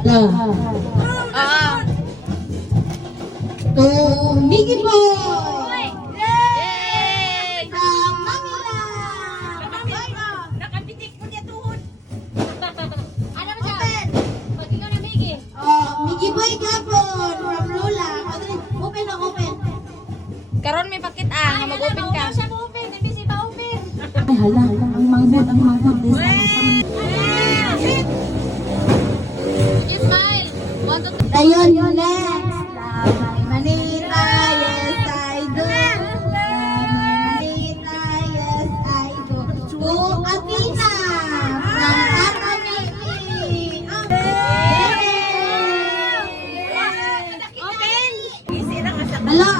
To Miggy Boy. Miggy Boy Gabon from Lola. Open na open. Karon may pakit nga mag-open ka. Ay hala, ang manghod. Smile. Want to Ayun, next. Lamay Manita, yes I do. Lamay Manita, yes I do. To Athena from Tata Mimi. Hala.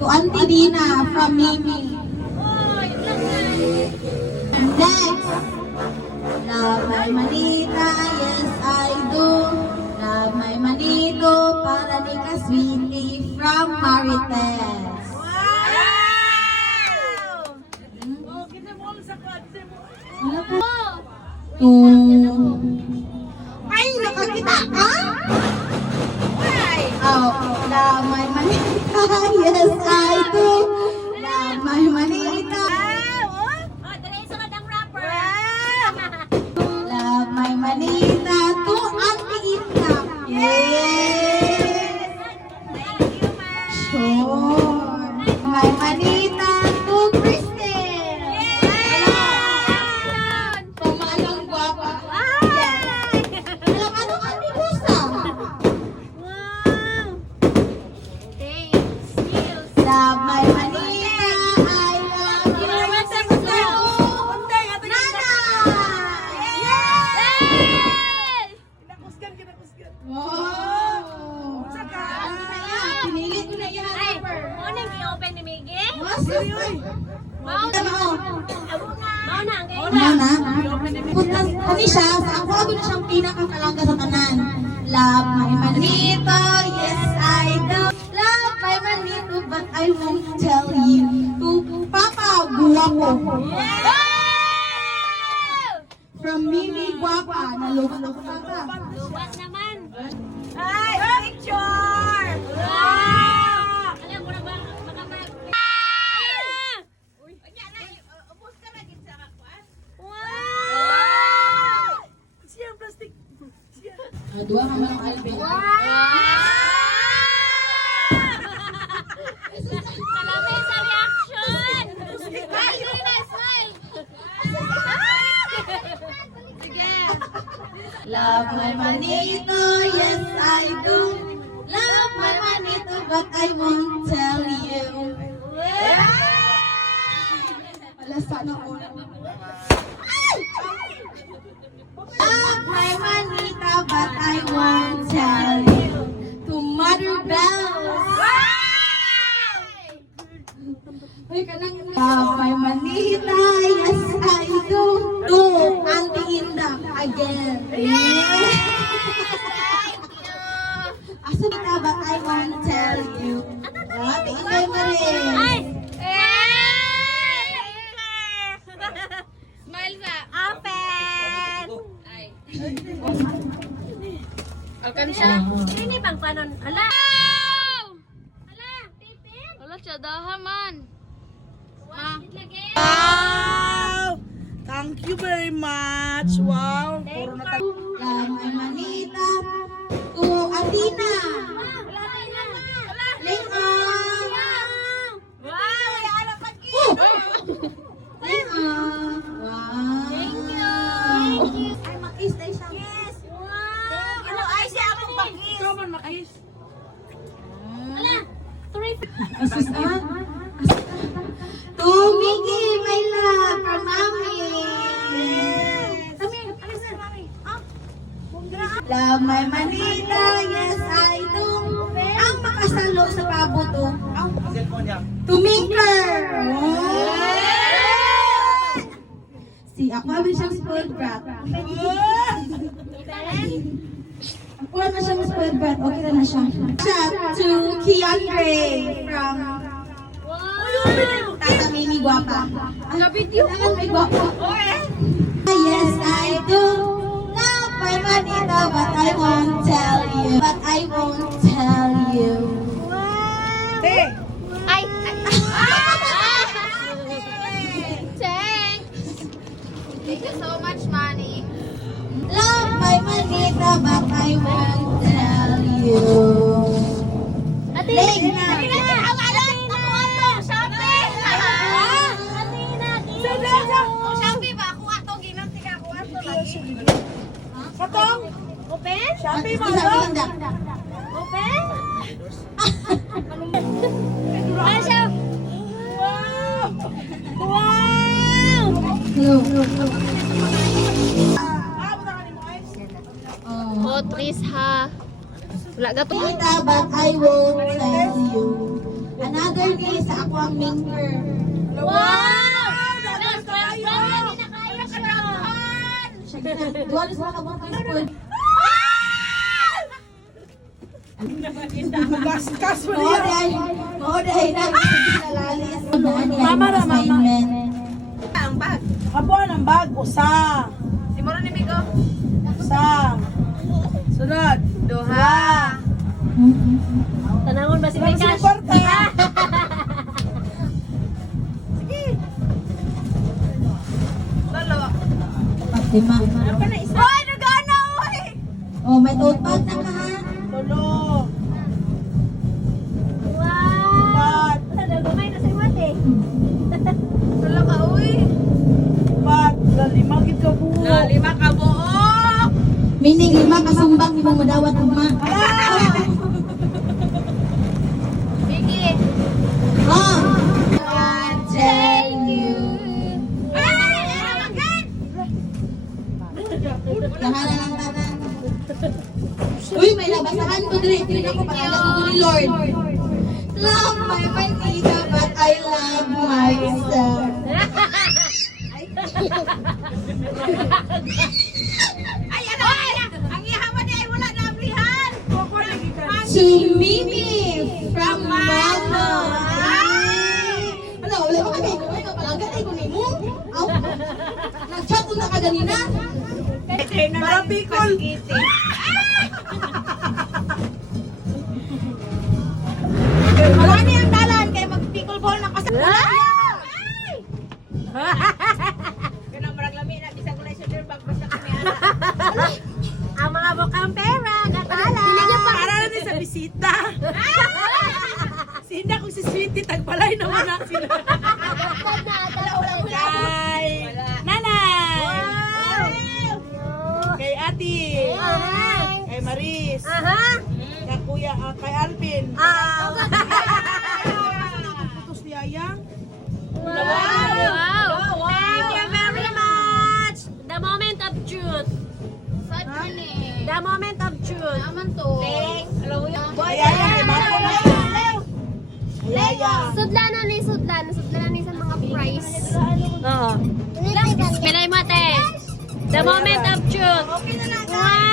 To Auntie Dina from Mimi. Next. Lamay Manita, yes I do. Lamay Manito, para ni ka sweetie from Marites. Wala po. Ay, nakakita ka? Oh, Lamay Manita, yes I do. Lamay Manita. Lamay Manita to Auntie Ina. Yes! Sure. Lamay Manita to Kristen. Pamalang guwapa. Yes. Alam, ano ka ni Musa? Lamay Manita, I love you. Wow! Ano na yan? Pinili ko na yan. Punta kami siya, ako na siyang pinakakalangga sa tanan. Love my manito, yes I do. Love my manito, but I won't tell you. To Papa Guwapo. From Mimi Guapa, nalubat ako Papa. Dua ka man ang Alvin. Love my manito, yes I do. Love my manito, but I won't tell you. Wala sana ko. Love my manita, but I won't tell you. To Mother Bells. Love my manita, yes I do. To Auntie Inda again. Asa kita, but I won't tell you. Ate Inday mo rin. Smile sa. Alkansya. Ini bang panon? Ala! Wala siya dahaman. Wow! Thank you very much. Wow! Puro na Lamay manita. To Athena. Lingang. Lingang. Wow. Thank you. Ay, makis na siya. Yes! Wow! Ano ay siya akong bakis? naman makis. Ala! Three. Asus To Miggy, my love, from Mami. Love my manita, yes I do. Ang makasalo sa pabuto. To Minker. Si ako abin siyang spoiled brat. Ako na siyang spoiled brat. Okay na siya. Shout to Keandre from Tata Mimi Guapa. Nabidyo Kailangan may guwapo. Yes, I do. Love my manita, but I won't tell you. Play. Katong? Open? Shopee mo, Isa, no? Linda. Open? Asya! Wow! Wow! Hello. Ah, muna ka ni mo, Ice? Oh. Oh, please ha. Wala ka to. Kita, but I won't tell you. Another day sa ako ang minker. Wow! Dadas kayo! Duwa na sila kabang school. Kaskas mo Oo, niya. dahil na pinalalis. Mama na, mama. Assignment. Kapon ang bag, usa. Usa. Sunod. Duha. Tanangon ba si Tapos Mikash? yung kwarta. Lima. Hoy, nagana, oy! Oh, may tote bag na ka ha? Tulo. Wow! Pat. Wala, gamay na sa iwat eh. Wala ka, uy. Pat. Lima gid ka buo. Lima ka buo. Meaning lima kasumbang ni mo madawat ugma. Biggie. Oh. I'll tell you. Lahanan ang tanan. Uy, may nabasahan ko dito. Hindi ako pangalan ko ni Lord. Love my manita, but I love myself. Ay, ano? Ang ihaman niya ay wala na ablihan. To Mimi from Mama. Wala, wala ba kami? Wala ka pala. Ganay ko ni mo. Aw, nag-chat ko na ka ganina. Para pikol. Marami ang dalan kaya mag-pickle ball na kasi. Ganang marag lami na bisag ko na siya pagbasa kami ana. Ang mga bukang pera, gatala. Para na din sa bisita. Sinda kung si Sweetie, tagpalay naman na sila. Kay Nanay. Kay Ati. Kay Maris. Kay Kuya, kay Alvin. Putos ni Ayang. Wow. Thank you very much. The moment of truth. Sad ka ni. The moment of truth. Naman to. Kay Ayang, kay Marco na. Kay Ayang. Sudlanan ni sa mga price. Oo. Pilay mo, te. The moment of truth. Wow!